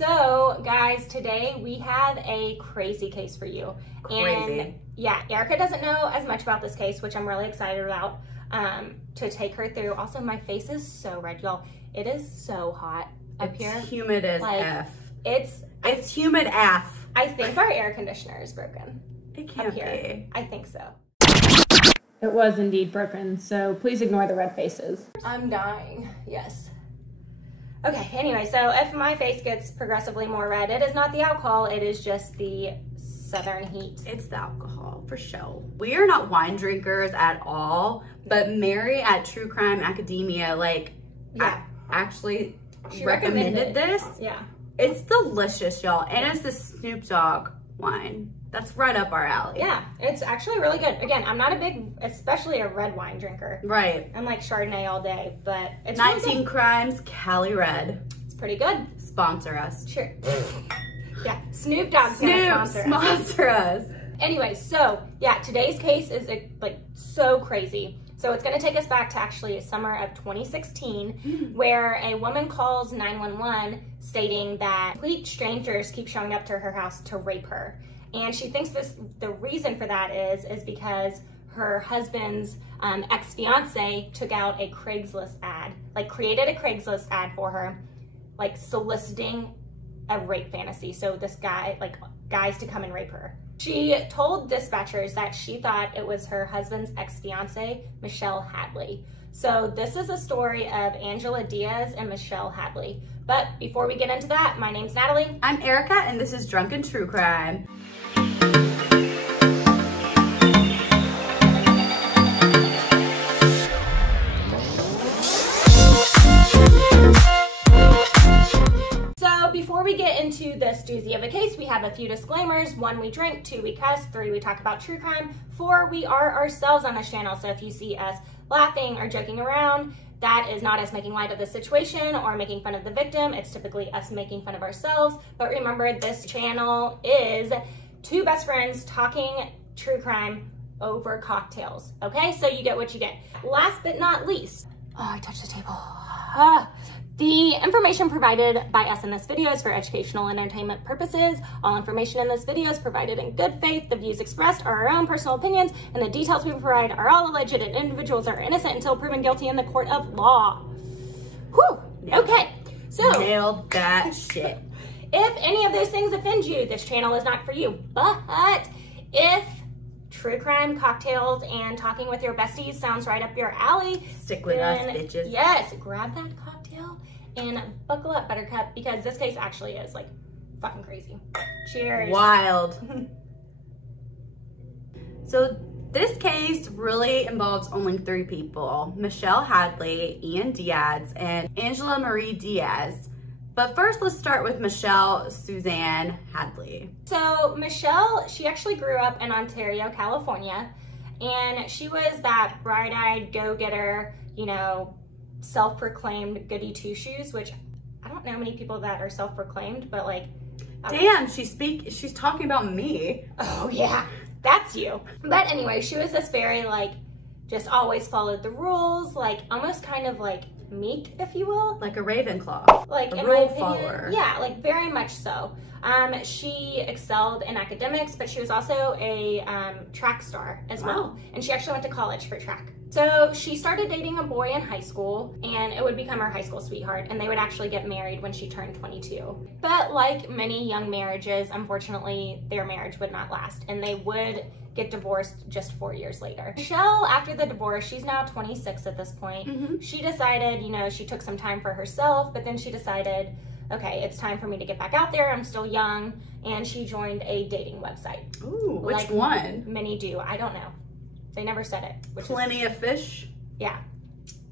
So guys, today we have a crazy case for you. Crazy. And yeah, Erika doesn't know as much about this case, which I'm really excited about to take her through. Also, my face is so red, y'all. It is so hot up here. It's humid as Like, F. It's humid F. I think our air conditioner is broken. It can't be. I think so. It was indeed broken, so please ignore the red faces. I'm dying, yes. Okay, anyway, so if my face gets progressively more red, it is not the alcohol, it is just the southern heat. It's the alcohol, for sure. We are not wine drinkers at all, but Mary at True Crime Academia, like, yeah. actually She recommended this. Yeah. It's delicious, y'all, and it's the Snoop Dogg wine. That's right up our alley. Yeah, it's actually really good. Again, I'm not a big, especially a red wine drinker. Right. I'm like Chardonnay all day, but it's 19 really good. Crimes, Cali Red. It's pretty good. Sponsor us. Sure. Yeah, Snoop Dogg's gonna sponsor us. Anyway, so yeah, today's case is like so crazy. So it's gonna take us back to actually summer of 2016, where a woman calls 911 stating that complete strangers keep showing up to her house to rape her. And she thinks the reason for that is because her husband's ex-fiance took out a Craigslist ad, like created a Craigslist ad for her, like soliciting a rape fantasy. So this guy, like guys to come and rape her. She told dispatchers that she thought it was her husband's ex-fiance, Marshal Hadley. So this is a story of Angela Diaz and Marshal Hadley. But before we get into that, my name's Natalie. I'm Erika, and this is Drunken True Crime. Before we get into this doozy of a case, we have a few disclaimers. 1, we drink. 2, we cuss. 3, we talk about true crime. 4, we are ourselves on this channel. So if you see us laughing or joking around, that is not us making light of the situation or making fun of the victim. It's typically us making fun of ourselves. But remember, this channel is 2 best friends talking true crime over cocktails. Okay, so you get what you get. Last but not least, oh, I touched the table. The information provided by us in this video is for educational and entertainment purposes. All information in this video is provided in good faith. The views expressed are our own personal opinions, and the details we provide are all alleged, and individuals are innocent until proven guilty in the court of law. Whew, okay. So, nailed that shit. If any of those things offend you, this channel is not for you. But if true crime, cocktails, and talking with your besties sounds right up your alley, stick with us, bitches. Yes, grab that cocktail and buckle up, Buttercup, because this case actually is like fucking crazy. Cheers. Wild. So this case really involves only 3 people: Marshal Hadley, Ian Diaz, and Angela Marie Diaz. But first, let's start with Marshal Suzanne Hadley. So Marshal, she actually grew up in Ontario, California, and she was that bright-eyed go-getter, you know, self-proclaimed goody two-shoes, which I don't know many people that are self-proclaimed, but like, damn, she's talking about me. Oh yeah, that's you. But anyway, she was this very like, just always followed the rules, like almost kind of like meek, if you will. Like a Ravenclaw. Like a rule follower. Yeah, like very much so. She excelled in academics, but she was also a track star as well. And she actually went to college for track. So she started dating a boy in high school, and it would become her high school sweetheart, and they would actually get married when she turned 22. But like many young marriages, unfortunately, their marriage would not last, and they would get divorced just 4 years later. Marshal, after the divorce, she's now 26 at this point. She decided, you know, she took some time for herself, but then she decided, okay, it's time for me to get back out there. I'm still young. And she joined a dating website. Ooh, which one? Many do. I don't know. They never said it. Plenty of Fish? Yeah.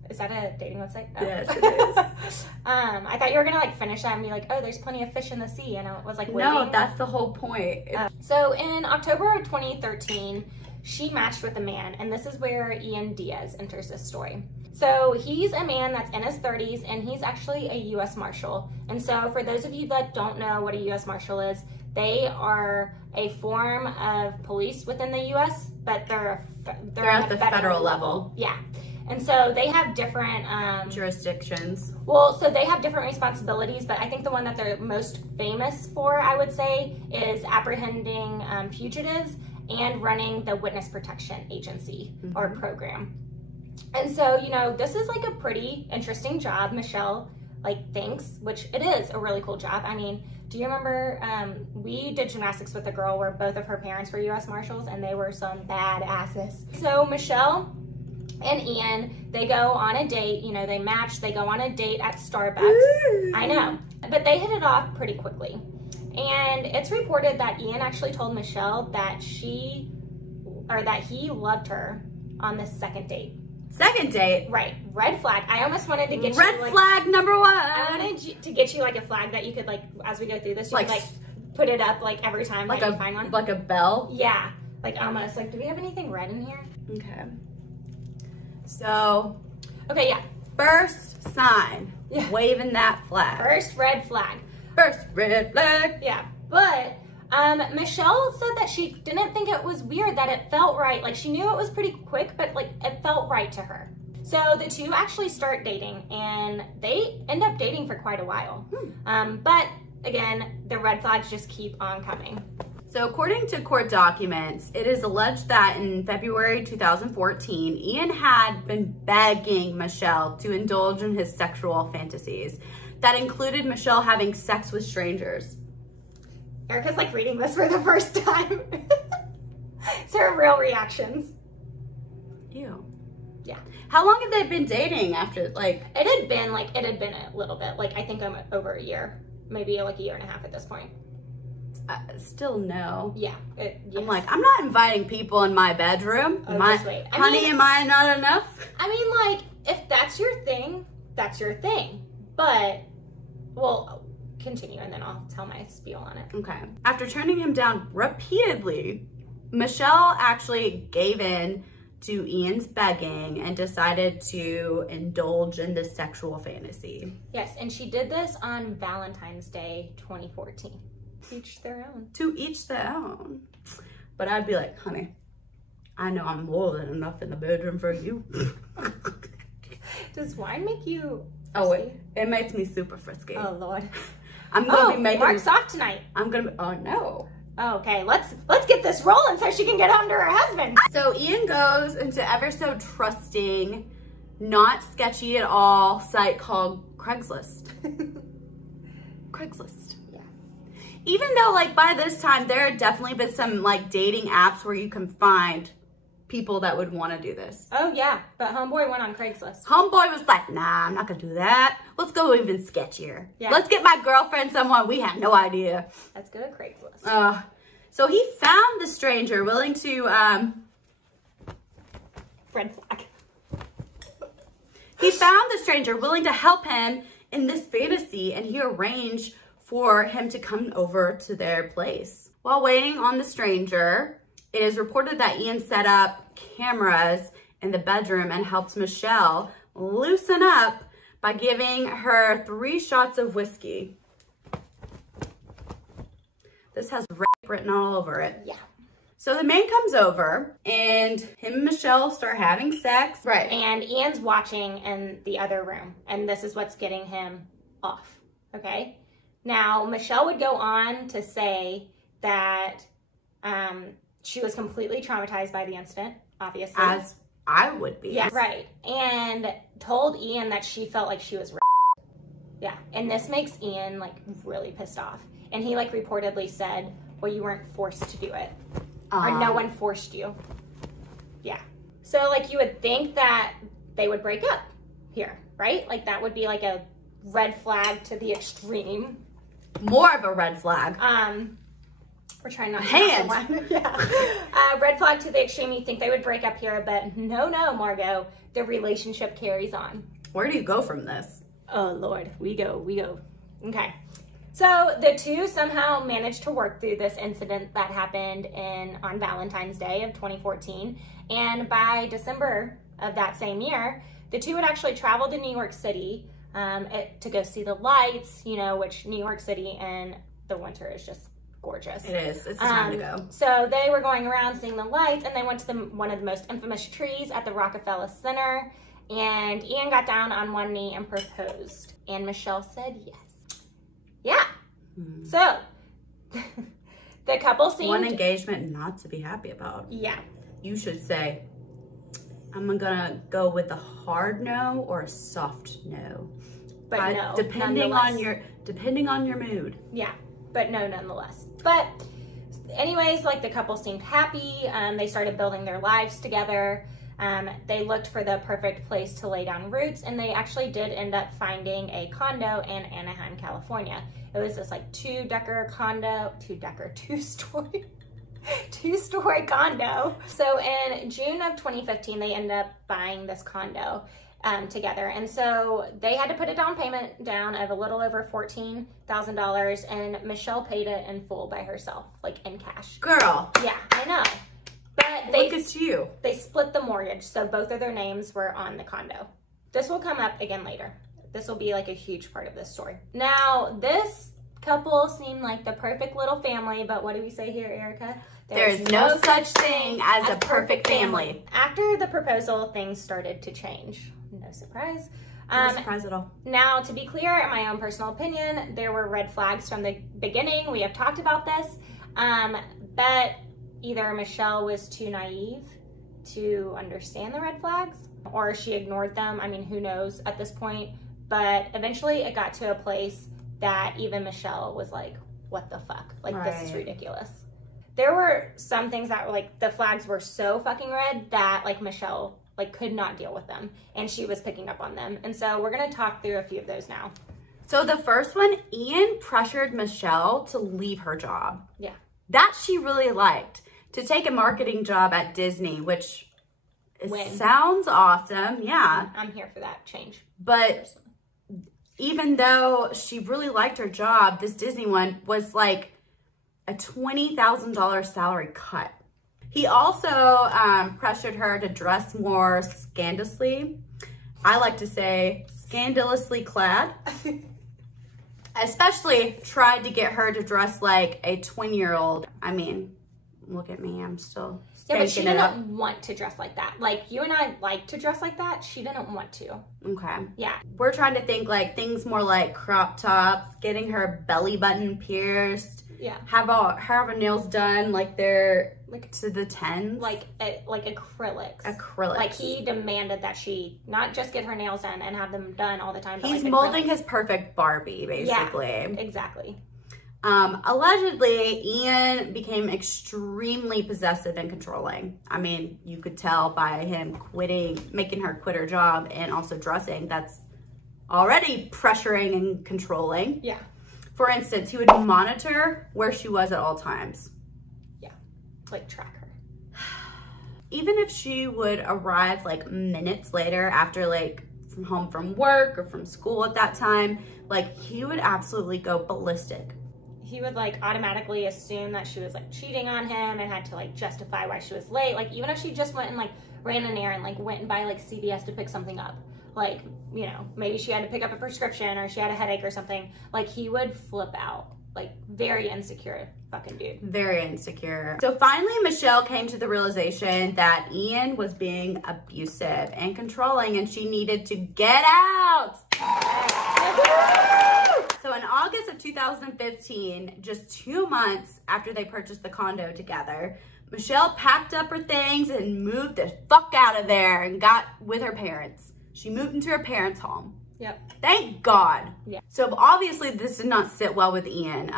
Is that a dating website? Oh. Yes, it is. I thought you were gonna like finish that and be like, oh, there's plenty of fish in the sea. And I was like, waiting. No, that's the whole point. So in October of 2013, she matched with a man. And this is where Ian Diaz enters this story. So he's a man that's in his 30s, and he's actually a U.S. Marshal. And so for those of you that don't know what a U.S. Marshal is, they are a form of police within the U.S., but they're at the federal level. Yeah. And so they have different jurisdictions. Well, so they have different responsibilities, but I think the one that they're most famous for, I would say, is apprehending fugitives and running the witness protection agency or program. And so, you know, this is like a pretty interesting job, Michelle like thinks, which it is a really cool job. I mean, do you remember we did gymnastics with a girl where both of her parents were U.S. Marshals, and they were some bad asses. So Michelle and Ian, they go on a date, you know, they match, they go on a date at Starbucks. I know, but they hit it off pretty quickly. And it's reported that Ian actually told Michelle that he loved her on the second date. Second date? Right, red flag. I almost wanted to get you red flag number one. I wanted to get you like a flag that you could like, as we go through this, you could like put it up like every time like that you find one. Like a bell? Yeah, like almost. Like, do we have anything red in here? Okay. So, okay, yeah. First sign, waving that flag. First red flag. First red flag. Yeah, but Michelle said that she didn't think it was weird, that it felt right. Like, she knew it was pretty quick, but like it felt right to her. So the two actually start dating, and they end up dating for quite a while. But again, the red flags just keep on coming. So according to court documents, it is alleged that in February 2014, Ian had been begging Michelle to indulge in his sexual fantasies. That included Michelle having sex with strangers. Erika's like reading this for the first time. It's her real reactions. Ew. Yeah. How long had they been dating after, like? It had been a little bit, like I think over a year, maybe like a year and a half at this point. Still no. Yeah. Yes. I'm like, I'm not inviting people in my bedroom. Oh, just wait. Honey, am I not enough? I mean, like, if that's your thing, that's your thing. But, well, continue and then I'll tell my spiel on it. Okay. After turning him down repeatedly, Michelle actually gave in to Ian's begging and decided to indulge in this sexual fantasy. Yes, and she did this on Valentine's Day 2014. Each their own. To each their own. But I'd be like, honey, I know I'm more than enough in the bedroom for you. Does wine make you frisky? Oh, it makes me super frisky. Oh, Lord. I'm gonna be making... Mark's off tonight. I'm gonna be... Oh, no. Okay, let's get this rolling so she can get home to her husband. So Ian goes into ever so trusting, not sketchy at all site called Craigslist. Craigslist. Yeah. Even though like by this time there had definitely been some like dating apps where you can find people that would want to do this. Oh yeah, but homeboy went on Craigslist. Homeboy was like, nah, I'm not gonna do that. Let's go even sketchier. Yeah. Let's get my girlfriend someone we have no idea. Let's go to Craigslist. So he found the stranger willing to red flag. He found the stranger willing to help him in this fantasy, and he arranged for him to come over to their place. While waiting on the stranger, it is reported that Ian set up cameras in the bedroom and helped Michelle loosen up by giving her 3 shots of whiskey. This has rape written all over it. Yeah. So the man comes over and him and Michelle start having sex. Right. And Ian's watching in the other room, and this is what's getting him off. Okay. Now, Michelle would go on to say that she was completely traumatized by the incident, obviously. As I would be. Yeah, right. And told Ian that she felt like she was raped. Yeah. And this makes Ian like really pissed off. And he like reportedly said, well, you weren't forced to do it. Or no one forced you. Yeah. So like you would think that they would break up here, right? Like that would be like a red flag to the extreme. More of a red flag. We're trying not to hand. Yeah. Red flag to the extreme. You think they would break up here, but no, Margot. The relationship carries on. Where do you go from this? Oh Lord, we go. Okay. So the two somehow managed to work through this incident that happened on Valentine's Day of 2014. And by December of that same year, the two would actually travel to New York City to go see the lights, you know, which New York City in the winter is just gorgeous. It is. It's the time to go. So they were going around seeing the lights, and they went to one of the most infamous trees at the Rockefeller Center. And Ian got down on one knee and proposed. And Michelle said yes. Yeah. So, the couple seemed... One engagement not to be happy about. Yeah. You should say, I'm gonna go with a hard no or a soft no. But no, depending on your mood. Yeah, but no, nonetheless. But anyways, like the couple seemed happy. They started building their lives together. They looked for the perfect place to lay down roots, and they actually did end up finding a condo in Anaheim, California. It was this like two-story condo. So in June of 2015, they ended up buying this condo together. And so they had to put a down payment down of a little over $14,000, and Michelle paid it in full by herself, like in cash. Girl. Yeah, I know. But look at you. They split the mortgage, so both of their names were on the condo. This will come up again later. This will be like a huge part of this story. Now, this couple seemed like the perfect little family, but what do we say here, Erika? There's no such thing as a perfect family. After the proposal, things started to change. No surprise. No surprise at all. Now, to be clear, in my own personal opinion, there were red flags from the beginning. We have talked about this, but either Michelle was too naive to understand the red flags, or she ignored them. I mean, who knows at this point? But eventually it got to a place that even Michelle was like, what the fuck? Like, This is ridiculous. There were some things that were like, the flags were so fucking red that like Michelle like could not deal with them, and she was picking up on them. And so we're gonna talk through a few of those now. So the first one, Ian pressured Michelle to leave her job. Yeah. That she really liked. To take a marketing job at Disney, which sounds awesome. Yeah. I'm here for that change. But even though she really liked her job, this Disney one was like a $20,000 salary cut. He also pressured her to dress more scandalously. I like to say scandalously clad. Especially tried to get her to dress like a 20-year-old. I mean, look at me, I'm still yeah, but she didn't want to dress like that. Like, you and I like to dress like that. She didn't want to. Okay. Yeah. We're trying to think like things more like crop tops, getting her belly button pierced. Yeah. Have her nails done like they're like to the 10s. Like acrylics. Acrylics. Like, he demanded that she not just get her nails done and have them done all the time. He's like molding his perfect Barbie, basically. Yeah, exactly. Allegedly, Ian became extremely possessive and controlling. I mean, you could tell by him making her quit her job and also dressing. That's already pressuring and controlling. Yeah. For instance, he would monitor where she was at all times. Yeah, like track her. Even if she would arrive like minutes later after like from home from work or from school at that time, like he would absolutely go ballistic. He would like automatically assume that she was like cheating on him and had to like justify why she was late. Like, even if she just went and like ran an errand, like went and buy like CVS to pick something up, like, you know, maybe she had to pick up a prescription or she had a headache or something, like he would flip out. Like, very insecure fucking dude. Very insecure. So finally, Michelle came to the realization that Ian was being abusive and controlling, and she needed to get out. So in August of 2015, just 2 months after they purchased the condo together, Michelle packed up her things and moved the fuck out of there and got with her parents. She moved into her parents' home. Yep. Thank God. Yeah. So obviously this did not sit well with Ian.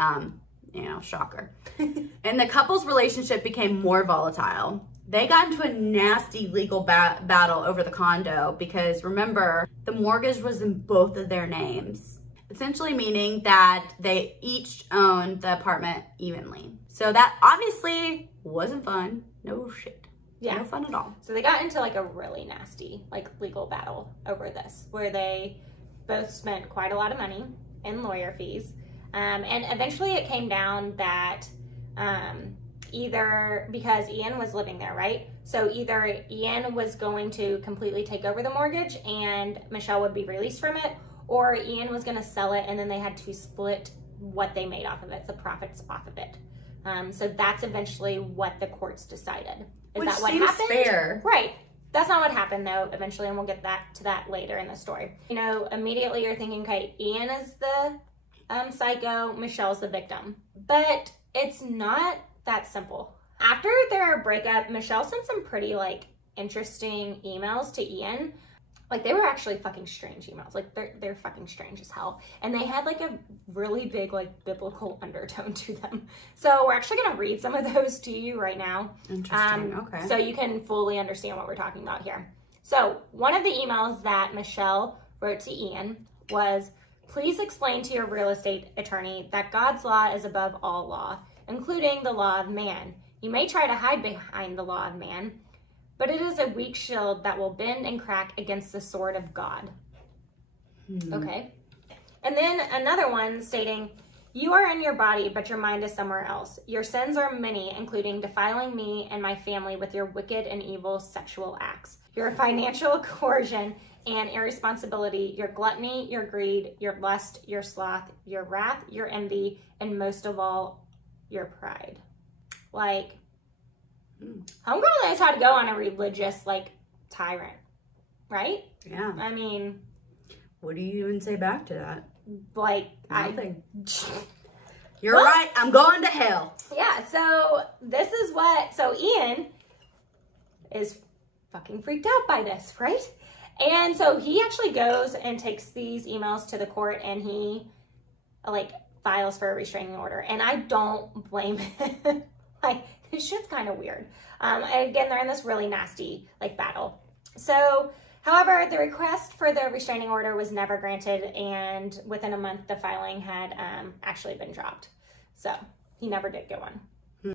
You know, shocker. And the couple's relationship became more volatile. They got into a nasty legal battle over the condo because, remember, the mortgage was in both of their names. Essentially meaning that they each owned the apartment evenly. So that obviously wasn't fun. No shit. Yeah. No fun at all. So they got into like a really nasty like legal battle over this, where they both spent quite a lot of money in lawyer fees. And eventually it came down that either, because Ian was living there, right? So either Ian was going to completely take over the mortgage and Michelle would be released from it, or Ian was going to sell it and then they had to split what they made off of it, the profits off of it. So that's eventually what the courts decided. Is Which that what seems happened? Fair. Right. That's not what happened though, eventually, and we'll get to that later in the story. You know, immediately you're thinking, okay, Ian is the psycho, Michelle's the victim. But it's not that simple. After their breakup, Michelle sent some pretty like interesting emails to Ian. Like, they were actually fucking strange emails. Like, they're fucking strange as hell. And they had like a really big like biblical undertone to them. So we're actually gonna read some of those to you right now. Interesting, okay. So you can fully understand what we're talking about here. So one of the emails that Michelle wrote to Ian was, please explain to your real estate attorney that God's law is above all law, including the law of man. You may try to hide behind the law of man, but it is a weak shield that will bend and crack against the sword of God. Okay. And then another one stating, you are in your body, but your mind is somewhere else. Your sins are many, including defiling me and my family with your wicked and evil sexual acts, your financial coercion and irresponsibility, your gluttony, your greed, your lust, your sloth, your wrath, your envy, and most of all, your pride. Like, homegirl knows how to go on a religious, like, tyrant, right? Yeah. I mean, what do you even say back to that? Like, nothing. You're right. I'm going to hell. Yeah. So this is what. So Ian is fucking freaked out by this, right? And so he actually goes and takes these emails to the court, and he like files for a restraining order. And I don't blame him. Like, this shit's kind of weird. Again, they're in this really nasty like battle. So, however, the request for the restraining order was never granted, and within a month, the filing had actually been dropped. So he never did go on.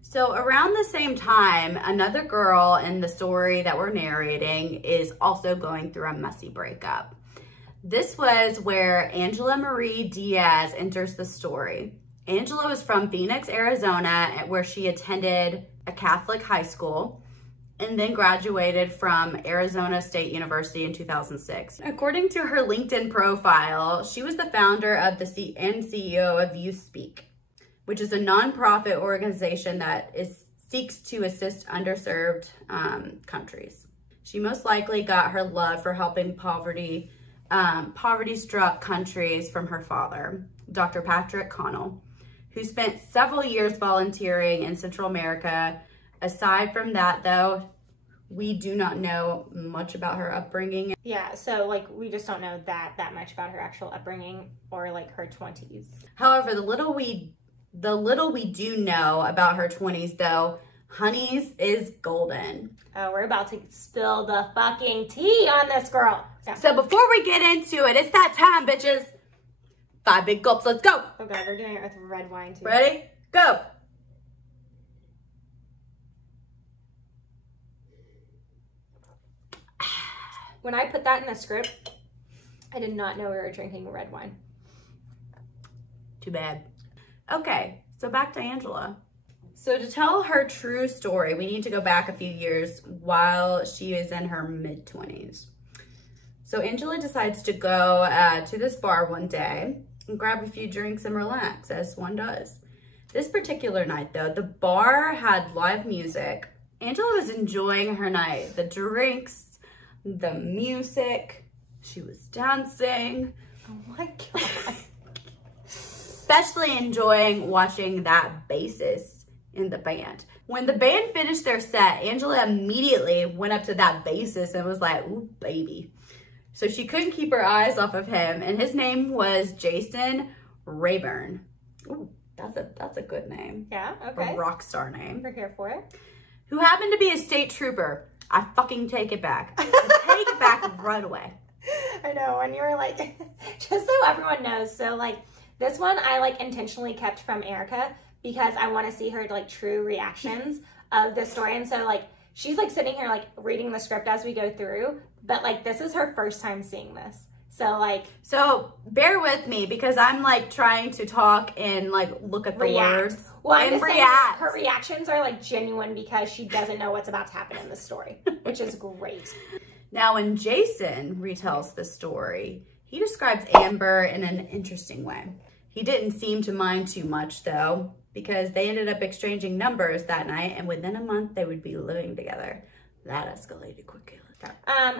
So around the same time, another girl in the story that we're narrating is also going through a messy breakup. This was where Angela Marie Diaz enters the story. Angela was from Phoenix, Arizona, where she attended a Catholic high school and then graduated from Arizona State University in 2006. According to her LinkedIn profile, she was the founder of and CEO of You Speak, which is a nonprofit organization that seeks to assist underserved countries. She most likely got her love for helping poverty-struck countries from her father, Dr. Patrick Connell, who spent several years volunteering in Central America. Aside from that, though, we do not know much about her upbringing. Yeah, so like we just don't know that much about her actual upbringing or like her 20s. However, the little we do know about her 20s, though, Honey's is golden. Oh, we're about to spill the fucking tea on this girl. So before we get into it, it's that time, bitches. 5 big gulps, let's go. Oh God, we're doing it with red wine too. Ready? Go. When I put that in the script, I did not know we were drinking red wine. Too bad. Okay, so back to Angela. So to tell her true story, we need to go back a few years while she is in her mid-20s. So Angela decides to go to this bar one day and grab a few drinks and relax, as one does. This particular night, though, the bar had live music. Angela was enjoying her night. The drinks, the music, she was dancing. Oh my God. Especially enjoying watching that bassist in the band. When the band finished their set, Angela immediately went up to that bassist and was like, ooh, baby. So she couldn't keep her eyes off of him, and his name was Jason Rayburn. Ooh, that's a good name. Yeah, okay. A rock star name. We're here for it. Who happened to be a state trooper. I fucking take it back. Take it back right away. I know, and you were like, just so everyone knows, so like, this one I like intentionally kept from Erika because I want to see her like true reactions of this story. And so like, she's like sitting here like reading the script as we go through, but like this is her first time seeing this. So bear with me because I'm like trying to talk and like look at the words and react. Her reactions are like genuine because she doesn't know what's about to happen in the story, which is great. Now, when Jason retells the story, he describes Amber in an interesting way. He didn't seem to mind too much though, because they ended up exchanging numbers that night, and within a month they would be living together. That escalated quickly.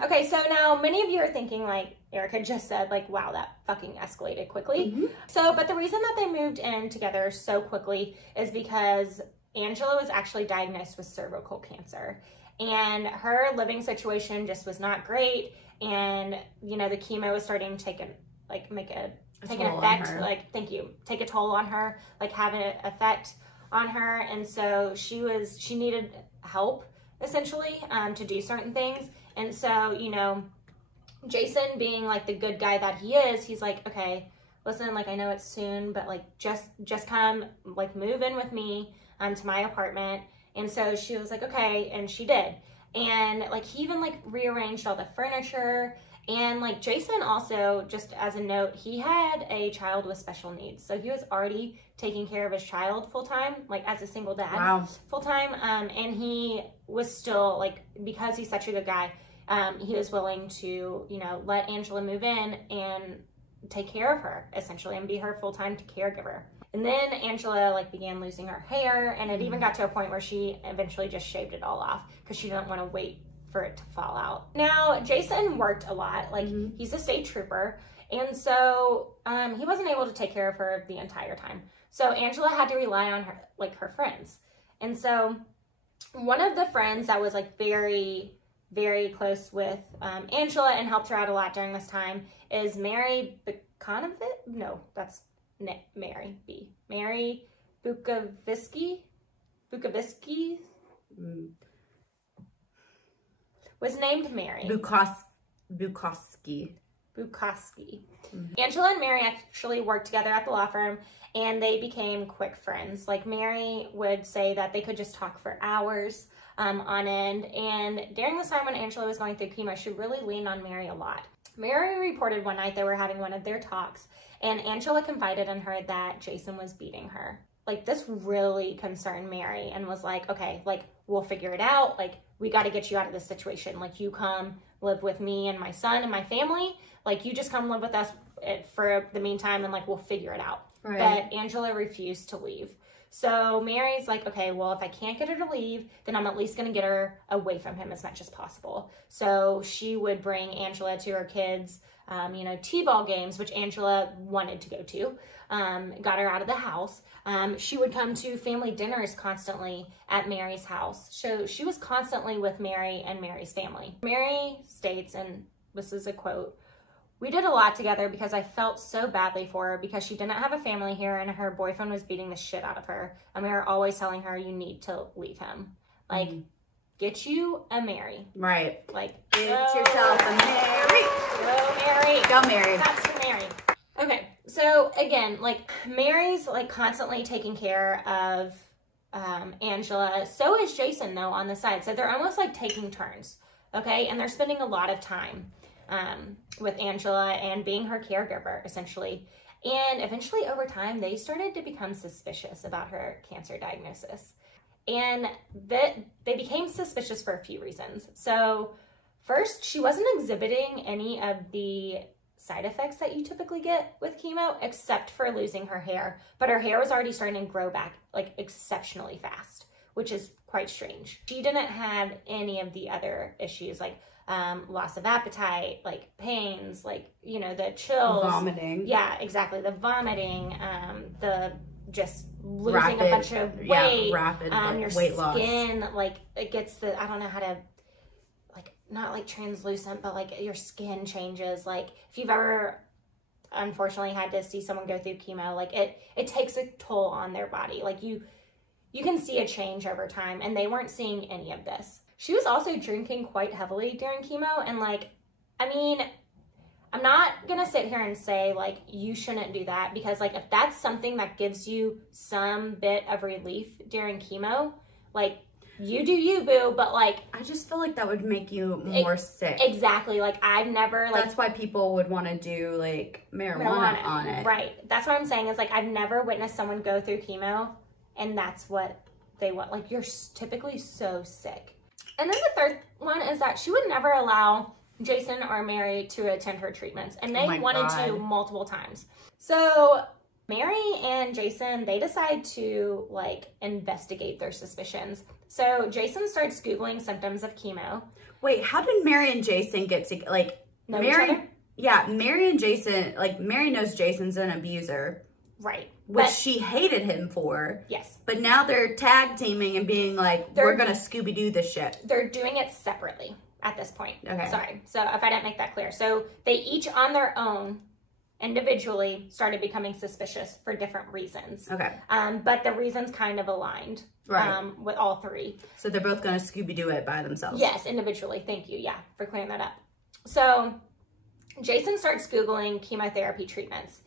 Okay, so now many of you are thinking, like Erika just said, like, wow, that fucking escalated quickly. But the reason that they moved in together so quickly is because Angela was actually diagnosed with cervical cancer, and her living situation just was not great. And, you know, the chemo was starting to take an effect, like, take a toll on her, like have an effect on her. And so she needed help essentially to do certain things. And so, you know, Jason, being like the good guy that he is, he's like, okay, listen, like, I know it's soon, but like just come, like, move in with me to my apartment. And so she was like, okay, and she did. And like he even like rearranged all the furniture. And like Jason also, just as a note, he had a child with special needs. So he was already taking care of his child full-time, like as a single dad, full-time. And he was still like, because he's such a good guy, he was willing to, you know, let Angela move in and take care of her essentially and be her full-time caregiver. And then Angela like began losing her hair, and it even got to a point where she eventually just shaved it all off because she didn't want to wait for it to fall out. Now, Jason worked a lot. Like, he's a state trooper, and so he wasn't able to take care of her the entire time. So Angela had to rely on her, like, her friends. And so one of the friends that was like very, very close with Angela and helped her out a lot during this time is Mary Bukonovich. No, that's Mary B. Mary Bukovisky. Was named Mary. Bukowski. Angela and Mary actually worked together at the law firm, and they became quick friends. Like, Mary would say that they could just talk for hours on end. And during this time when Angela was going through chemo, she really leaned on Mary a lot. Mary reported one night they were having one of their talks, and Angela confided in her that Jason was beating her. Like, this really concerned Mary, and was like, okay, like, we'll figure it out. Like, we got to get you out of this situation. Like, you come live with me and my son and my family. Like, you just come live with us for the meantime, and like, we'll figure it out. Right. But Angela refused to leave. So Mary's like, okay, well, if I can't get her to leave, then I'm at least going to get her away from him as much as possible. So she would bring Angela to her kids, you know, t-ball games, which Angela wanted to go to, got her out of the house. She would come to family dinners constantly at Mary's house. So she was constantly with Mary and Mary's family. Mary states, and this is a quote, "We did a lot together because I felt so badly for her because she didn't have a family here and her boyfriend was beating the shit out of her. And we were always telling her, you need to leave him. Like, get you a Mary." Right. Like, get yourself a Mary. Go Mary. Go Mary. That's for Mary. Okay. So again, like, Mary's like constantly taking care of Angela. So is Jason though on the side. So they're almost like taking turns. Okay. And they're spending a lot of time with Angela and being her caregiver essentially. And eventually over time, they started to become suspicious about her cancer diagnosis. And they became suspicious for a few reasons. So first, she wasn't exhibiting any of the side effects that you typically get with chemo, except for losing her hair. But her hair was already starting to grow back like exceptionally fast, which is quite strange. She didn't have any of the other issues like loss of appetite, like pains, like, you know, the chills. Vomiting. Yeah, exactly. The vomiting, the just losing a bunch of weight. Your weight skin, loss. Like, it gets the, I don't know how to, like, not like translucent, but like your skin changes. Like, if you've ever unfortunately had to see someone go through chemo, like it takes a toll on their body. Like, you can see a change over time, and they weren't seeing any of this. She was also drinking quite heavily during chemo, and like, I mean, I'm not gonna sit here and say like you shouldn't do that, because like if that's something that gives you some bit of relief during chemo, like, you do you, boo, but like, I just feel like that would make you more sick. Exactly. Like, I've never, like, that's why people would want to do like marijuana on it. Right. That's what I'm saying, is like, I've never witnessed someone go through chemo and that's what they want. Like, you're typically so sick. And then the third one is that she would never allow Jason or Mary to attend her treatments, and they wanted to multiple times. So Mary and Jason, they decide to like investigate their suspicions. So Jason starts Googling symptoms of chemo. Wait, how did Mary and Jason get to, like, Know each other? Yeah, Mary and Jason, like, Mary knows Jason's an abuser. Right. Which she hated him for. Yes. But now they're tag teaming and being like, we're going to Scooby-Doo this shit. They're doing it separately at this point. Okay. Sorry. So if I didn't make that clear. So they each on their own individually started becoming suspicious for different reasons. Okay. But the reasons kind of aligned. Right. With all three. So they're both going to Scooby-Doo it by themselves. Yes, individually. Thank you. Yeah, for clearing that up. So Jason starts Googling chemotherapy treatments,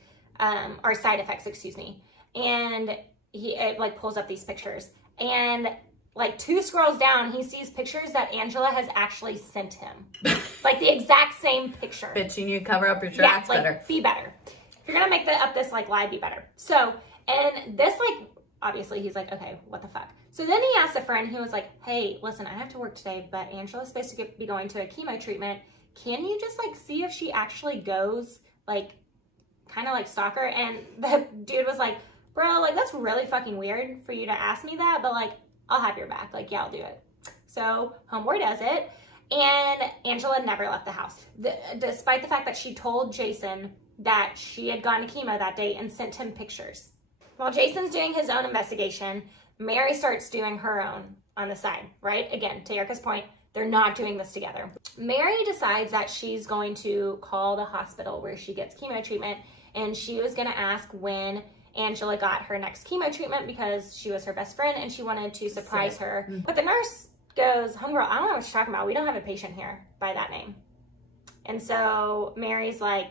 or side effects, excuse me. And it like pulls up these pictures. And like 2 scrolls down, he sees pictures that Angela has actually sent him. Like the exact same picture. Bitch, you need to cover up your tracks better. Be better. If you're going to make up this like lie, be better. So, and this like, obviously he's like, okay, what the fuck? So then he asked a friend who was like, hey, listen, I have to work today, but Angela's supposed to be going to a chemo treatment. Can you just like see if she actually goes, like kind of like stalk her? And the dude was like, bro, like that's really fucking weird for you to ask me that, but like I'll have your back. Like, yeah, I'll do it. So homeboy does it. And Angela never left the house. Despite the fact that she told Jason that she had gone to chemo that day and sent him pictures. While Jason's doing his own investigation, Mary starts doing her own on the side, right? Again, to Erika's point, they're not doing this together. Mary decides that she's going to call the hospital where she gets chemo treatment, and she was gonna ask when Angela got her next chemo treatment because she was her best friend and she wanted to surprise her. But the nurse goes, homegirl, I don't know what you're talking about. We don't have a patient here by that name. And so Mary's like,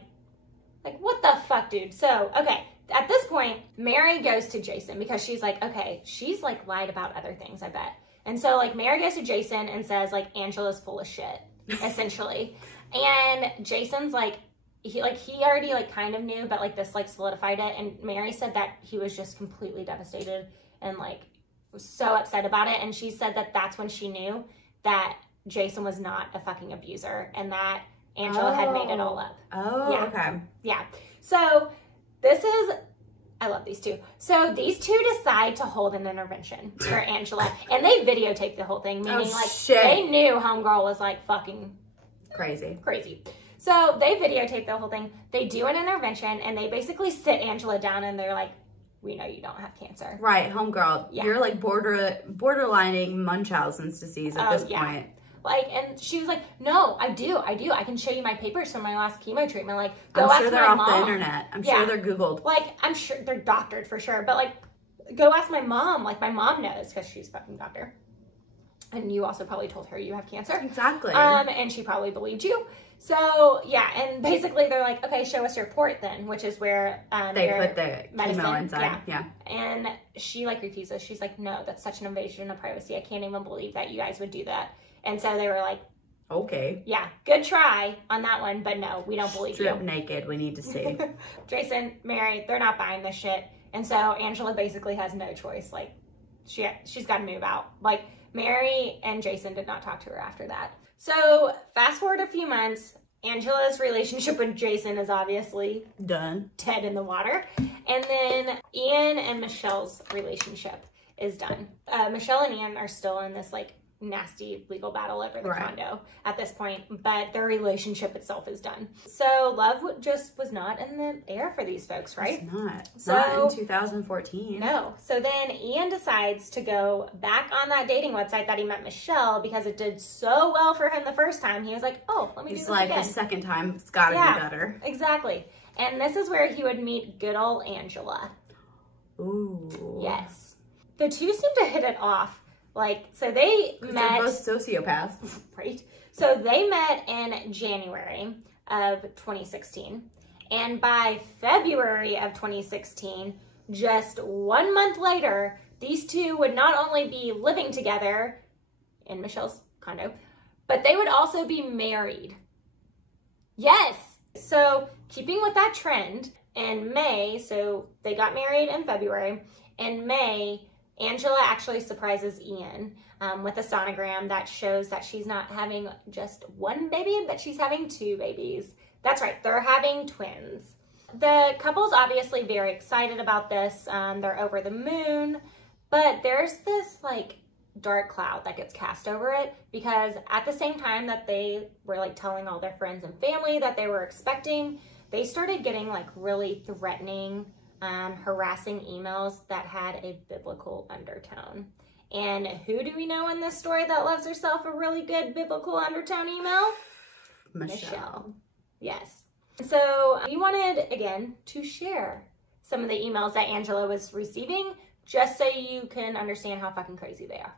what the fuck, dude? So, okay. At this point, Mary goes to Jason because she's like, okay, she's like lied about other things, I bet. And so like Mary goes to Jason and says like, Angela's full of shit, essentially. And Jason's like, he already like kind of knew, but like this like solidified it. And Mary said that he was just completely devastated and like was so upset about it. And she said that that's when she knew that Jason was not a fucking abuser and that Angela had made it all up. Oh, yeah. Okay. Yeah. So this is, I love these two. So these two decide to hold an intervention for Angela, and they videotape the whole thing, meaning they knew homegirl was like fucking crazy. So they videotape the whole thing. They do an intervention, and they basically sit Angela down, and they're like, we know you don't have cancer. Right, homegirl. Yeah. You're like borderlining Munchausen's disease at this point. Like, and she was like, no, I do. I can show you my papers from my last chemo treatment. Like, go I'm ask sure they're my off mom. the internet. I'm sure they're Googled. Like, I'm sure they're doctored for sure. But like, go ask my mom. Like, my mom knows because she's a fucking doctor. And you also probably told her you have cancer. Exactly. And she probably believed you. So, yeah. And basically they're like, okay, show us your port then, which is where they put the medicine, chemo inside. Yeah. And she like refuses. She's like, no, that's such an invasion of privacy. I can't even believe that you guys would do that. And so they were like, okay. Yeah, good try on that one, but no, we don't believe you. Strip naked, we need to see. Jason, Mary, they're not buying this shit. And so Angela basically has no choice. Like, she's got to move out. Like, Mary and Jason did not talk to her after that. So fast forward a few months, Angela's relationship with Jason is obviously done. Dead in the water. And then Ian and Michelle's relationship is done. Michelle and Ian are still in this like nasty legal battle over the condo at this point, but their relationship itself is done. So love just was not in the air for these folks, right? It's not. Not in 2014. No. So then Ian decides to go back on that dating website that he met Michelle because it did so well for him the first time. He was like, oh, let me do this like, again. The second time, it's gotta be better. Exactly. And this is where he would meet good old Angela. Ooh. Yes. The two seem to hit it off. Like, so they met. They're both sociopaths. Right. So they met in January of 2016. And by February of 2016, just 1 month later, these two would not only be living together in Michelle's condo, but they would also be married. Yes. So keeping with that trend, in May, so they got married in February, in May, Angela actually surprises Ian with a sonogram that shows that she's not having just one baby, but she's having 2 babies. That's right, they're having twins. the couple's obviously very excited about this. They're over the moon, but there's this like dark cloud that gets cast over it, because at the same time that they were like telling all their friends and family that they were expecting, they started getting like really threatening, harassing emails that had a biblical undertone. And who do we know in this story that loves herself a really good biblical undertone email? Michelle. Yes. So we wanted, again, to share some of the emails that Angela was receiving, just so you can understand how fucking crazy they are.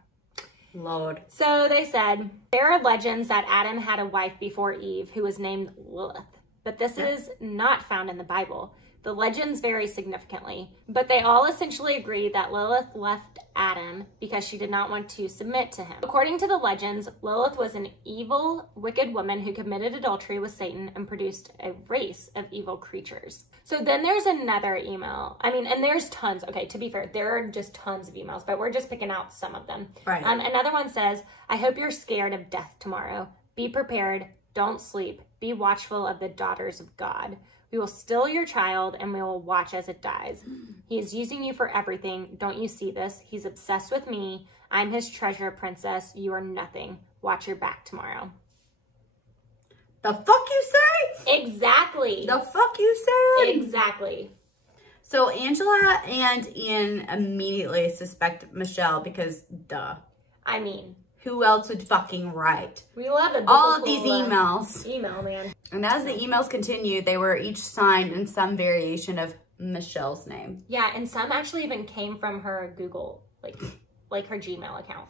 Lord. So they said, there are legends that Adam had a wife before Eve who was named Lilith, but this is not found in the Bible. The legends vary significantly, but they all essentially agree that Lilith left Adam because she did not want to submit to him. According to the legends, Lilith was an evil, wicked woman who committed adultery with Satan and produced a race of evil creatures. So then there's another email. I mean, and there's tons. Okay, to be fair, there are just tons of emails, but we're just picking out some of them. Right. Another one says, I hope you're scared of death tomorrow. Be prepared. Don't sleep. Be watchful of the daughters of God. We will steal your child and we will watch as it dies. He is using you for everything. Don't you see this? He's obsessed with me. I'm his treasure princess. You are nothing. Watch your back tomorrow. The fuck you say? Exactly. The fuck you said? Exactly. So Angela and Ian immediately suspect Michelle because, duh. I mean, who else would fucking write? We love it. All of these emails. Email, man. And as the emails continued, they were each signed in some variation of Michelle's name. Yeah, and some actually even came from her Google, like her Gmail account.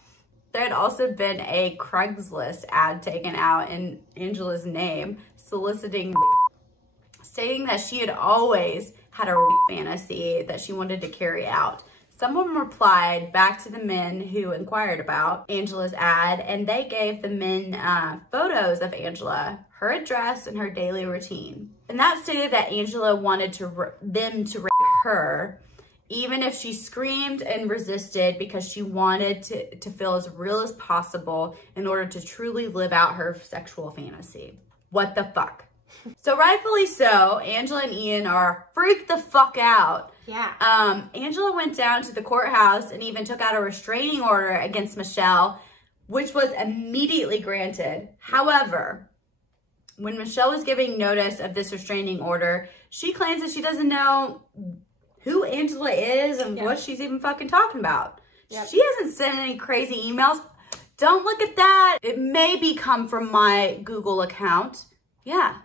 There had also been a Craigslist ad taken out in Angela's name, soliciting, stating that she had always had a fantasy that she wanted to carry out. Someone replied back to the men who inquired about Angela's ad, and they gave the men photos of Angela, her address, and her daily routine. And that stated that Angela wanted them to rape her, even if she screamed and resisted, because she wanted to feel as real as possible in order to truly live out her sexual fantasy. What the fuck? So rightfully so, Angela and Ian are freaked the fuck out. Yeah. Angela went down to the courthouse and even took out a restraining order against Michelle, which was immediately granted. However, when Michelle was giving notice of this restraining order, she claims that she doesn't know who Angela is and what she's even fucking talking about. Yep. She hasn't sent any crazy emails. Don't look at that. It maybe come from my Google account. Yeah.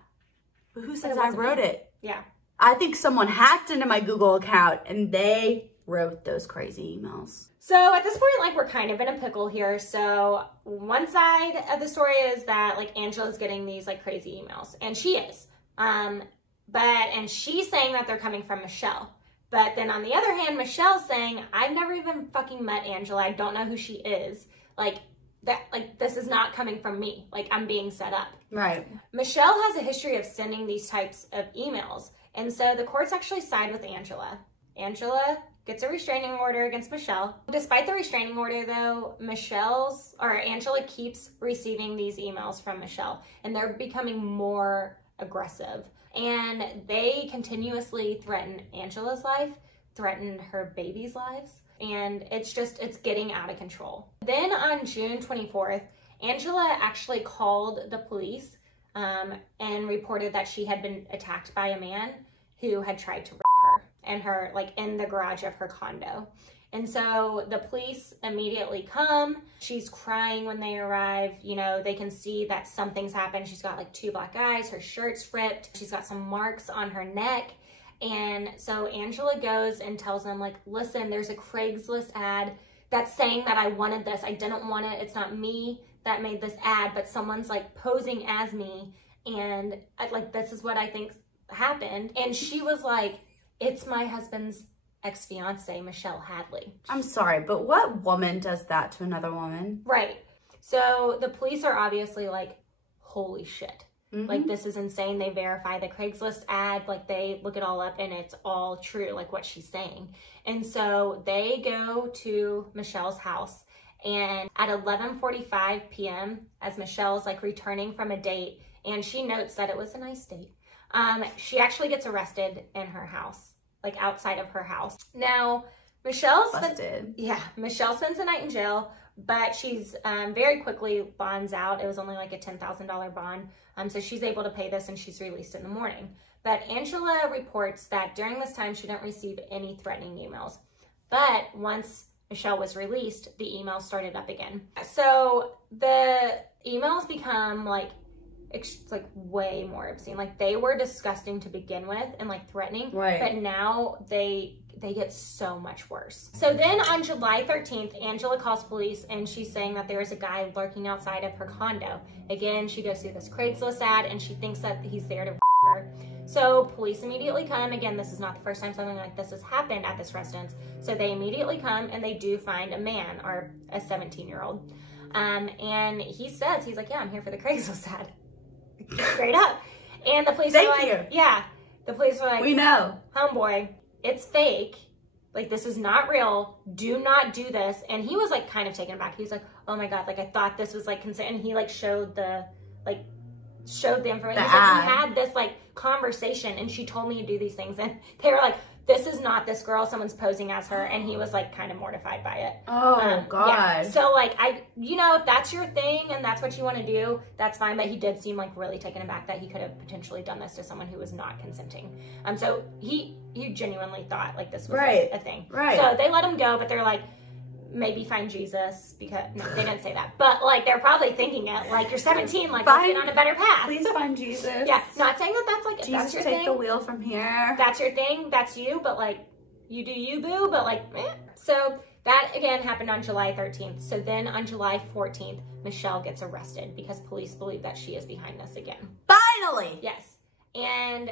But who says I wrote it? Yeah. I think someone hacked into my Google account and they wrote those crazy emails. So at this point, like, we're kind of in a pickle here. So one side of the story is that, like, Angela's getting these, like, crazy emails. And she is. And she's saying that they're coming from Michelle. But then on the other hand, Michelle's saying, I've never even fucking met Angela. I don't know who she is. This is not coming from me. Like, I'm being set up. Right. Michelle has a history of sending these types of emails. And so the courts actually side with Angela. Angela gets a restraining order against Michelle. Despite the restraining order, though, Angela keeps receiving these emails from Michelle, and they're becoming more aggressive. And they continuously threaten Angela's life, threaten her baby's lives, and it's getting out of control. Then on June 24th, Angela actually called the police and reported that she had been attacked by a man who had tried to rape her and her, like, in the garage of her condo. And so the police immediately come. She's crying when they arrive. You know, they can see that something's happened. She's got like 2 black eyes. Her shirt's ripped. She's got some marks on her neck. And so Angela goes and tells them, like, listen, there's a Craigslist ad that's saying that I wanted this. I didn't want it. It's not me that made this ad, but someone's, like, posing as me. And this is what I think happened. And she was like, it's my husband's ex-fiance, Michelle Hadley. I'm sorry, but what woman does that to another woman? Right. So the police are obviously like, holy shit. Mm-hmm. Like, this is insane. They verify the Craigslist ad. Like, they look it all up and it's all true, like what she's saying. And so they go to Michelle's house, and at 11:45 p.m., as Michelle's like returning from a date, and she notes that it was a nice date, She actually gets arrested in her house, like outside of her house. Now, Michelle spends the night in jail, but she's very quickly bonds out. It was only like a $10,000 bond. So she's able to pay this and she's released in the morning. But Angela reports that during this time, she didn't receive any threatening emails. But once Michelle was released, the emails started up again. So the emails become like way more obscene. Like they were disgusting to begin with and like threatening, right? But now they get so much worse. So then on July 13th, Angela calls police and she's saying that there is a guy lurking outside of her condo. Again, she goes through this Craigslist ad and she thinks that he's there to her. So police immediately come. Again, this is not the first time something like this has happened at this residence. So they immediately come and they do find a man, or a 17-year-old. And he says, he's like, yeah, I'm here for the Craigslist ad. Straight up. And the police are like, yeah. The police are like, we know. Homeboy, it's fake. Like, this is not real. Do not do this. And he was like kind of taken aback. He was like, oh my God, like I thought this was like consent. And he like showed the information. He's like, we had this like conversation and she told me to do these things. And they were like, this is not this girl, someone's posing as her. And he was like kind of mortified by it. Oh God. Yeah. So like, if that's your thing and that's what you want to do, that's fine. But he did seem like really taken aback that he could have potentially done this to someone who was not consenting. So he genuinely thought like this was a thing. Right. So they let him go, but they're like, maybe find Jesus, because no, they didn't say that, but like they're probably thinking it like, you're 17, like let's get on a better path. Please find Jesus. Yeah, not saying that that's like, if Jesus, that's your take thing, the wheel from here. That's your thing, that's you, but like you do you, boo, but like So that again happened on July 13th. So then on July 14th, Michelle gets arrested because police believe that she is behind this again. Finally. Yes. And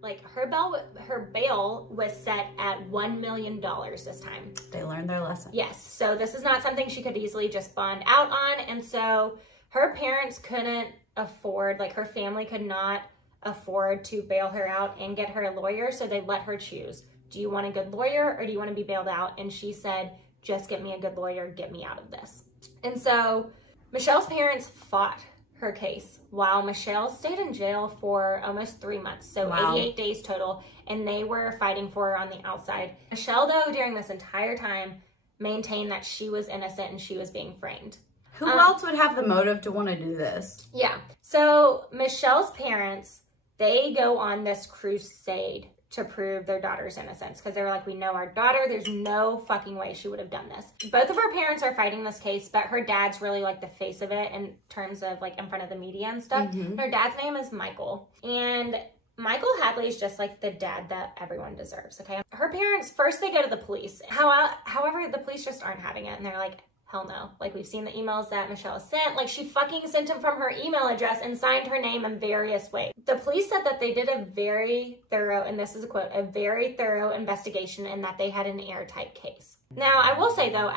like her bail was set at $1 million this time. They learned their lesson. Yes. So this is not something she could easily just bond out on. And so her parents couldn't afford, like her family could not afford to bail her out and get her a lawyer. So they let her choose. Do you want a good lawyer or do you want to be bailed out? And she said, just get me a good lawyer, get me out of this. And so Michelle's parents fought her case while Michelle stayed in jail for almost 3 months. So 88 days total. And they were fighting for her on the outside. Michelle, though, during this entire time, maintained that she was innocent and she was being framed. Who else would have the motive to want to do this? Yeah. So Michelle's parents, they go on this crusade to prove their daughter's innocence because they're like, we know our daughter, there's no fucking way she would have done this. Both of her parents are fighting this case, but her dad's really like the face of it in terms of like in front of the media and stuff. Her dad's name is Michael, and Michael Hadley is just like the dad that everyone deserves, okay? Her parents, first they go to the police. However, the police just aren't having it, and they're like, hell no. Like, we've seen the emails that Michelle sent. Like, she fucking sent them from her email address and signed her name in various ways. The police said that they did a very thorough, and this is a quote, a very thorough investigation and that they had an airtight case. Now, I will say, though,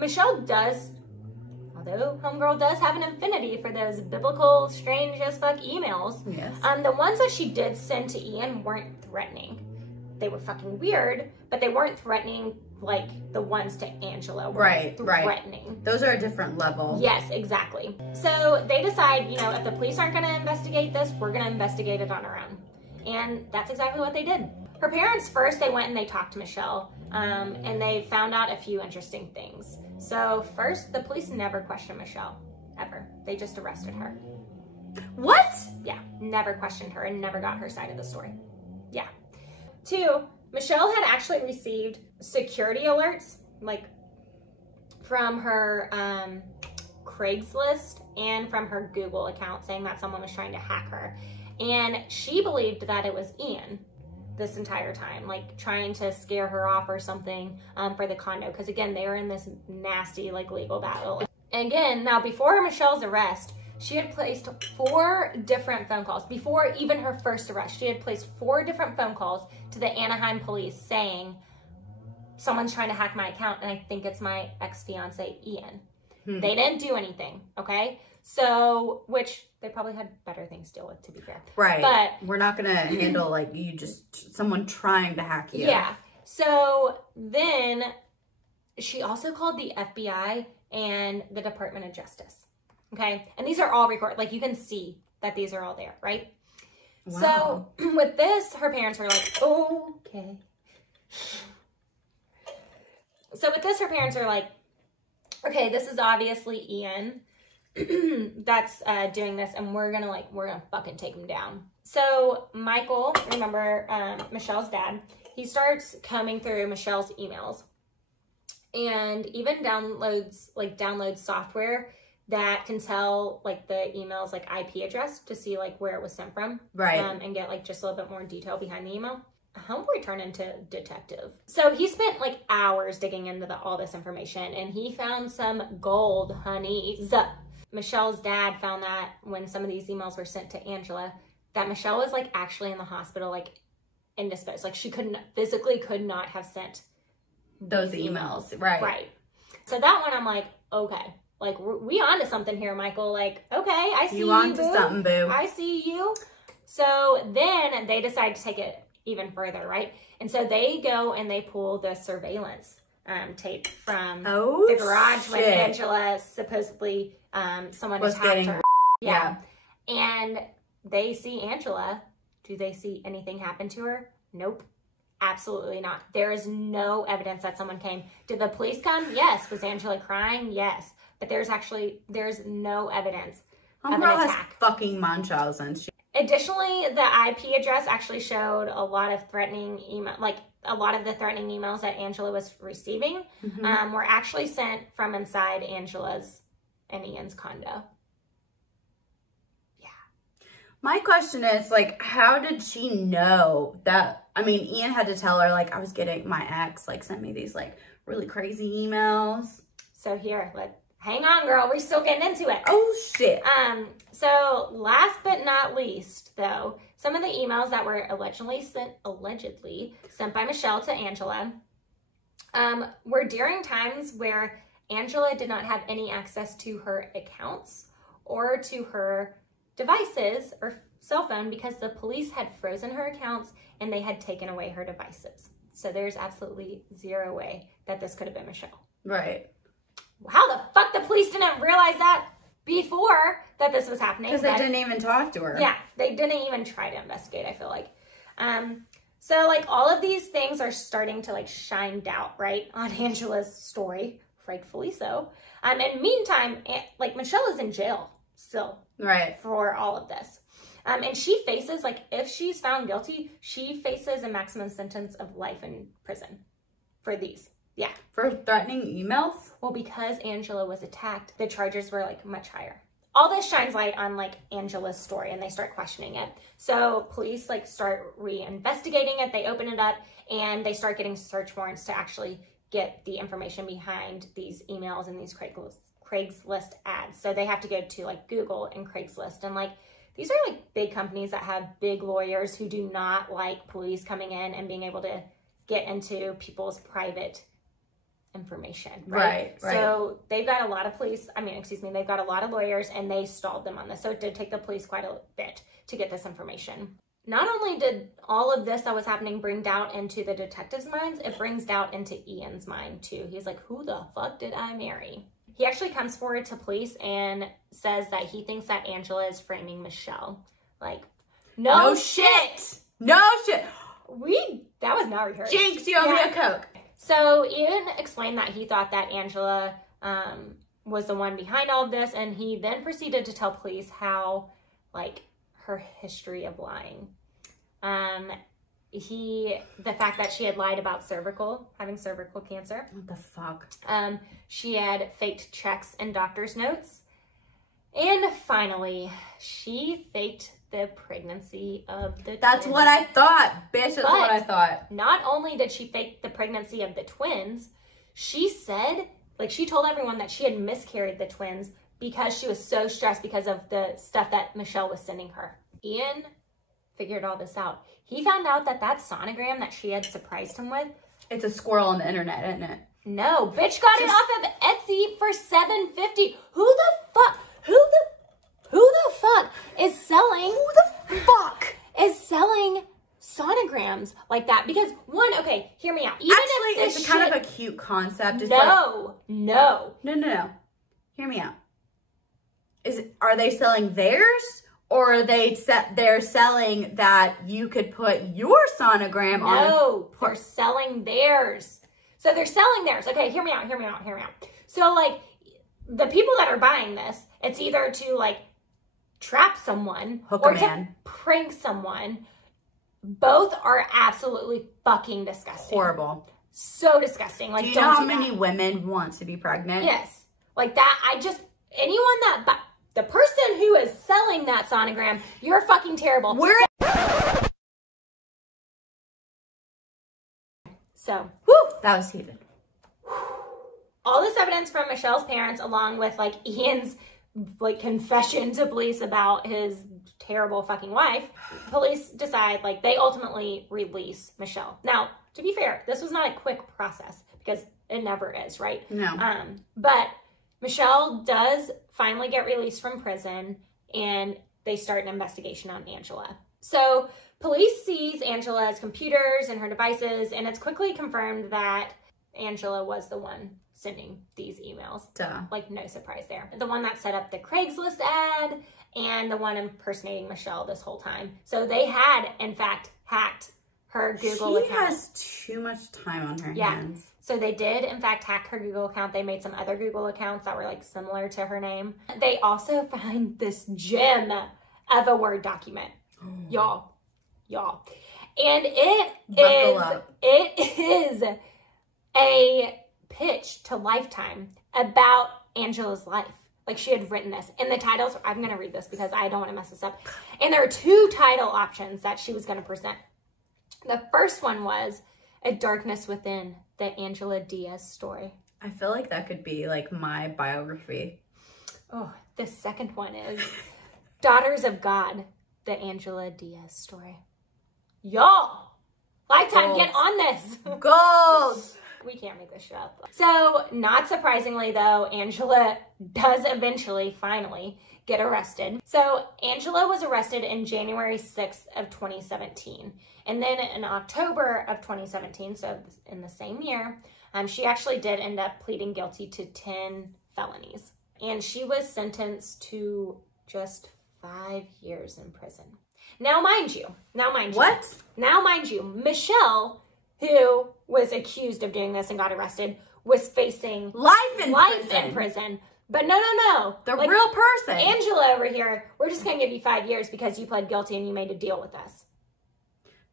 Michelle does, although homegirl does have an affinity for those biblical, strange as fuck emails. Yes. The ones that she did send to Ian weren't threatening. They were fucking weird, but they weren't threatening like the ones to Angela were threatening. Those are a different level. Yes, exactly. So they decide, you know, if the police aren't going to investigate this, we're going to investigate it on our own. And that's exactly what they did. Her parents first, they went and they talked to Michelle, and they found out a few interesting things. So first, the police never questioned Michelle, ever. They just arrested her. What? Yeah, never questioned her and never got her side of the story. Yeah. 2, Michelle had actually received security alerts, like from her Craigslist and from her Google account saying that someone was trying to hack her. And she believed that it was Ian this entire time, like trying to scare her off or something for the condo. Because again, they were in this nasty like legal battle. And again, now before Michelle's arrest, she had placed 4 different phone calls. Before even her first arrest, she had placed 4 different phone calls to the Anaheim police saying, someone's trying to hack my account and I think it's my ex-fiance, Ian. They didn't do anything, okay? So, which they probably had better things to deal with, to be fair. Right. But we're not going to handle like someone trying to hack you. Yeah. So then she also called the FBI and the Department of Justice. Okay. And these are all recorded. Like, you can see that these are all there, right? Wow. So with this, her parents were like, okay. So with this, her parents are like, okay, this is obviously Ian that's doing this, and we're gonna fucking take him down. So Michael, remember Michelle's dad, he starts combing through Michelle's emails and even downloads software that can tell like the email's like IP address to see like where it was sent from. Right. And get like just a little bit more detail behind the email. Homeboy turned into detective. So he spent like hours digging into all this information, and he found some gold, honeys. Michelle's dad found that when some of these emails were sent to Angela, that Michelle was like actually in the hospital, like indisposed. Like she physically could not have sent those emails. Right. Right. So that one I'm like, okay, like we onto something here, Michael. Like, okay, I see you, onto something, boo. I see you. So then they decide to take it even further, right? And so they go and they pull the surveillance tape from the garage when Angela supposedly someone was attacked her. Yeah. And they see Angela. Do they see anything happen to her? Nope. Absolutely not. There is no evidence that someone came. Did the police come? Yes. Was Angela crying? Yes. But there's no evidence of an attack. Has fucking Munchausen. Additionally, the IP address actually showed a lot of threatening email, like a lot of the threatening emails that Angela was receiving were actually sent from inside Angela's and Ian's condo. Yeah. My question is, like, how did she know that? I mean, Ian had to tell her, like, I was getting my ex, like, sent me these, like, really crazy emails. So here, hang on, girl. We're still getting into it. Oh, shit. So last but not least, though, some of the emails that were allegedly sent by Michelle to Angela were during times where Angela did not have any access to her accounts or to her devices or cell phone because the police had frozen her accounts and they had taken away her devices. So there's absolutely zero way that this could have been Michelle. Right. How the fuck the police didn't realize that before that this was happening? Because they didn't even talk to her. Yeah, they didn't even try to investigate, I feel like. So like all of these things are starting to like shine doubt, right, on Angela's story, rightfully so. And meantime, like Michelle is in jail still. Right. For all of this. And she faces, like, if she's found guilty, she faces a maximum sentence of life in prison for these. Yeah. For threatening emails? Well, because Angela was attacked, the charges were like much higher. All this shines light on like Angela's story and they start questioning it. So police like start re-investigating it. They open it up and they start getting search warrants to actually get the information behind these emails and these Craigslist ads. So they have to go to like Google and Craigslist, and like these are like big companies that have big lawyers who do not like police coming in and being able to get into people's private information, right? So they've got a lot of they've got a lot of lawyers and they stalled them on this. So it did take the police quite a bit to get this information. Not only did all of this that was happening bring doubt into the detectives' minds, it brings doubt into Ian's mind too. He's like, who the fuck did I marry? He actually comes forward to police and says that he thinks that Angela is framing Michelle. Like, no shit. No shit. That was not rehearsed. Jinx, you owe me a Coke. So Ian explained that he thought that Angela was the one behind all of this, and he then proceeded to tell police how, like, her history of lying. The fact that she had lied about having cervical cancer. What the fuck? She had faked checks and doctor's notes. And finally, she faked the pregnancy of the That's twins. what I thought, bitch. That's what I thought. Not only did she fake the pregnancy of the twins, she said, like, she told everyone that she had miscarried the twins because she was so stressed because of the stuff that Michelle was sending her. Ian figured all this out. He found out that sonogram that she had surprised him with. It's a squirrel on the internet, isn't it? No, bitch got it off of Etsy for $7.50. Who the fuck is selling sonograms like that? Because one, okay, hear me out. Actually, it's kind of a cute concept. It's No. Hear me out. Are they selling theirs Or they're selling that you could put your sonogram on. No, they're selling theirs. So they're selling theirs. Okay, hear me out. So like the people that are buying this, it's either to like trap someone or to prank someone. Both are absolutely fucking disgusting. Horrible. So disgusting. Like, do you know how many women want to be pregnant? Yes. Like that, anyone that, the person who is selling that sonogram, you're fucking terrible. So, that was heated. All this evidence from Michelle's parents, along with like Ian's like confession to police about his terrible fucking wife, police decide, like, they ultimately release Michelle. Now, to be fair, this was not a quick process because it never is, right? No. But Michelle does finally get released from prison, and they start an investigation on Angela. So police seize Angela's computers and her devices, and it's quickly confirmed that Angela was the one sending these emails. Duh. Like, no surprise there. The one that set up the Craigslist ad and the one impersonating Michelle this whole time. So they had, in fact, hacked her Google account. She has too much time on her hands. So they did, in fact, hack her Google account. They made some other Google accounts that were like similar to her name. They also find this gem of a Word document. Y'all. And it is a pitch to Lifetime about Angela's life. Like, she had written this. And the titles, I'm going to read this because I don't want to mess this up. And there are two title options that she was going to present. The first one was A Darkness Within, the Angela Diaz story. I feel like that could be like my biography. Oh, the second one is Daughters of God, the Angela Diaz story. Y'all, Lifetime, get on this. Gold. We can't make this shit up. So, not surprisingly though, Angela does eventually, finally, get arrested. So, Angela was arrested in January 6th of 2017. And then in October of 2017, so in the same year, she actually did end up pleading guilty to 10 felonies. And she was sentenced to just 5 years in prison. Now, mind you. What? Now, mind you, Michelle, who was accused of doing this and got arrested, was facing life in prison. But no. The real person. Angela over here, we're just going to give you 5 years because you pled guilty and you made a deal with us.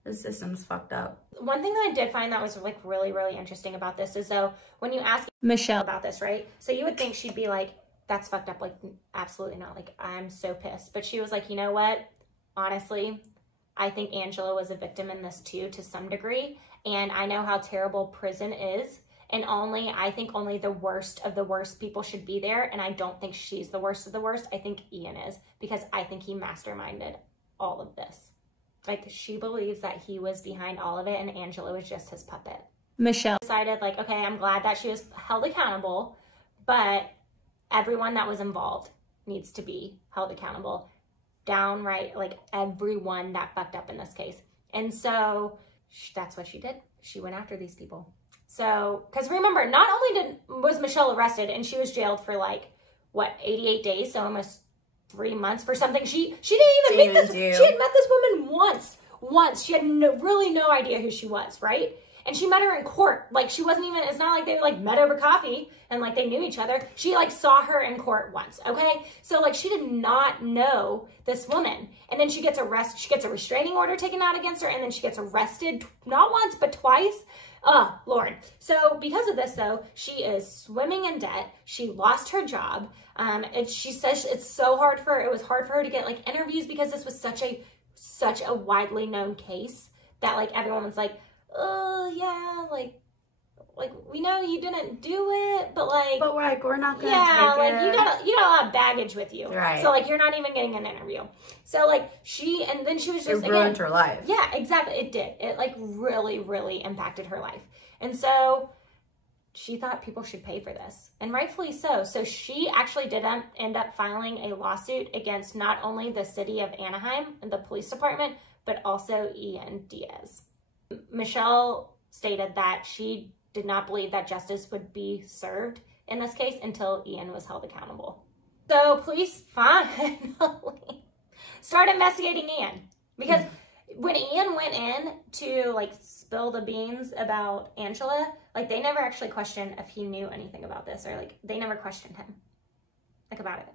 The system's fucked up. One thing that I did find that was like really, really interesting about this is though, when you ask Michelle about this, right? So you would think she'd be like, that's fucked up. Like, absolutely not. Like, I'm so pissed. But she was like, you know what? Honestly, I think Angela was a victim in this too, to some degree. And I know how terrible prison is. And I think only the worst of the worst people should be there. And I don't think she's the worst of the worst. I think Ian is, because I think he masterminded all of this. Like, she believes that he was behind all of it and Angela was just his puppet. Michelle decided, like, okay, I'm glad that she was held accountable, but everyone that was involved needs to be held accountable. Downright, like, everyone that fucked up in this case. And so that's what she did. She went after these people. So, because remember, not only was Michelle arrested and she was jailed for like, what, 88 days, so almost 3 months for something. She didn't even meet this. She had met this woman once. She had really no idea who she was, right? And she met her in court. Like, she wasn't even, it's not like they like met over coffee and like they knew each other. She like saw her in court once, okay? So like, she did not know this woman. And then she gets arrested. She gets a restraining order taken out against her, and then she gets arrested not once, but twice. Oh, Lord. So because of this though, she is swimming in debt. She lost her job. And she says it was hard for her to get like interviews because this was such a widely known case that like everyone was like, oh yeah, like we know you didn't do it, but we're not gonna take it. you got a lot of baggage with you, right? So like, you're not even getting an interview. So like, and then she was just, it ruined her life. Yeah, exactly. It did. It like really impacted her life. And so she thought people should pay for this, and rightfully so. So she actually did end up filing a lawsuit against not only the city of Anaheim and the police department, but also Ian Diaz. Michelle stated that she did not believe that justice would be served in this case until Ian was held accountable. So police finally Start investigating Ian. Because when Ian went in to, like, spill the beans about Angela, like, they never actually questioned if he knew anything about this, or, like, they never questioned him, like, about it.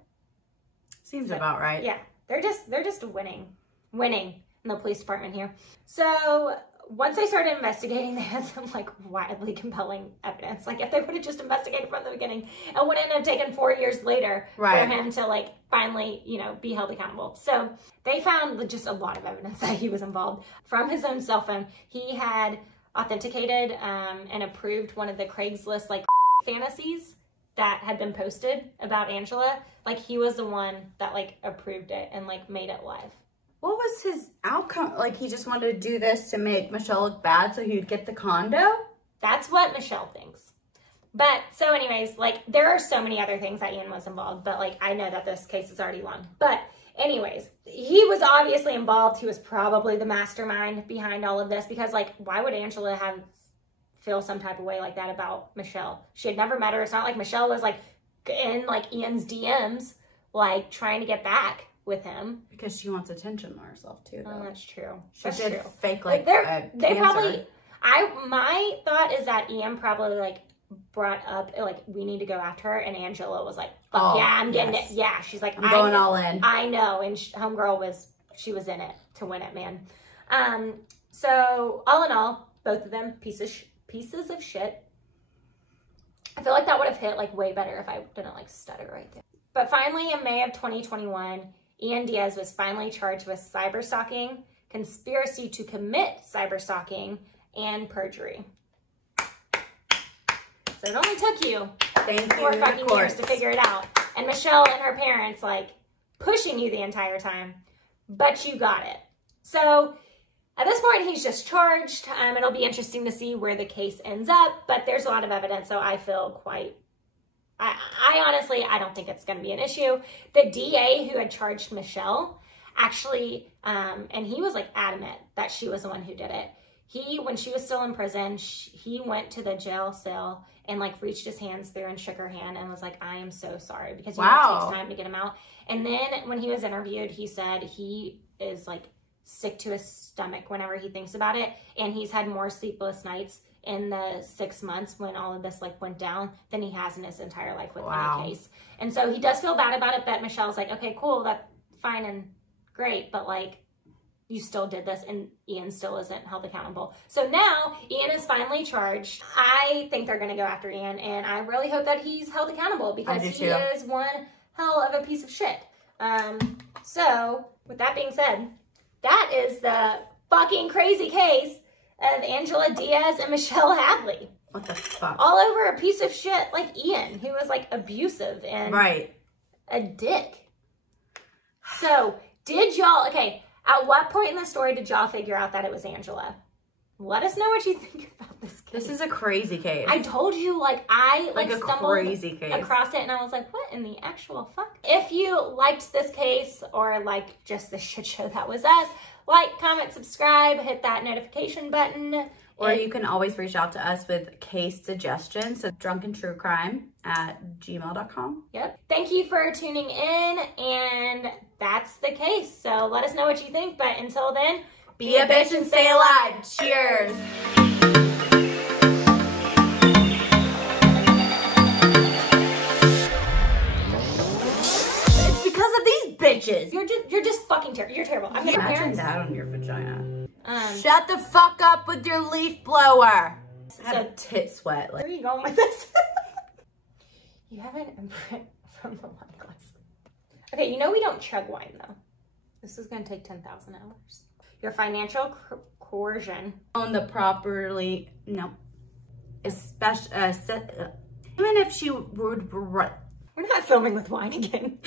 Seems about right. Yeah, they're just winning in the police department here. So once they started investigating, they had some, like, wildly compelling evidence. Like, if they would have just investigated from the beginning, it wouldn't have taken 4 years later for him to, like, finally, you know, be held accountable. So they found just a lot of evidence that he was involved. From his own cell phone, he had authenticated and approved one of the Craigslist, like, fantasies that had been posted about Angela. Like, he was the one that, like, approved it and, like, made it live. What was his outcome? Like, he just wanted to do this to make Michelle look bad so he would get the condo? That's what Michelle thinks. But, so anyways, like, there are so many other things that Ian was involved, but, like, I know that this case is already long. But anyways, he was obviously involved. He was probably the mastermind behind all of this, because, like, why would Angela feel some type of way like that about Michelle? She had never met her. It's not like Michelle was, like, in, like, Ian's DMs, like, trying to get back with him. Because she wants attention on herself, too, though. Oh, that's true. She did fake, like, they probably, my thought is that Ian probably, like, brought up, like, we need to go after her, and Angela was like, fuck yeah, I'm getting it. Yeah, she's like, I'm going all in. I know, and homegirl she was in it to win it, man. So, all in all, both of them, pieces of shit. I feel like that would have hit, like, way better if I didn't, like, stutter right there. But finally, in May of 2021, Ian Diaz was finally charged with cyberstalking, conspiracy to commit cyberstalking, and perjury. So it only took you 4 fucking years to figure it out. And Michelle and her parents, like, pushing you the entire time. But you got it. So at this point, he's just charged. It'll be interesting to see where the case ends up. But there's a lot of evidence, so I feel quite... I honestly, I don't think it's going to be an issue. The DA who had charged Michelle actually, and he was, like, adamant that she was the one who did it. When she was still in prison, he went to the jail cell and, like, reached his hands through and shook her hand and was like, I am so sorry, because you know, it takes time to get him out. And then when he was interviewed, he said he is, like, sick to his stomach whenever he thinks about it. And he's had more sleepless nights in the 6 months when all of this, like, went down than he has in his entire life with any case. And so he does feel bad about it, but Michelle's like, okay, cool, that's fine and great, but, like, you still did this, and Ian still isn't held accountable. So now Ian is finally charged. I think they're going to go after Ian, and I really hope that he's held accountable, because he is one hell of a piece of shit. So with that being said, that is the fucking crazy case of Angela Diaz and Michelle Hadley. What the fuck? All over a piece of shit like Ian, who was, like, abusive and a dick. So did y'all, okay, at what point in the story did y'all figure out that it was Angela? Let us know what you think about this case. This is a crazy case. I told you, like, I stumbled crazy case across it, and I was like, what in the actual fuck? If you liked this case, or, like, just the shit show that was us, like, comment, subscribe, hit that notification button. Or you can always reach out to us with case suggestions. So drunkentruecrime@gmail.com. Yep. Thank you for tuning in, and that's the case. So let us know what you think. But until then, be a bitch and stay alive. Cheers. It's because of these bitches. You're just fucking terrible. You're terrible. I'm gonna imagine that on your vagina. Shut the fuck up with your leaf blower. I have tit sweat. Where are you going with this? You have an imprint from the wine glass. Okay, you know we don't chug wine, though. This is going to take 10,000 hours. Your financial coercion. On the properly, no. Especially, even if she would... We're not filming with wine again.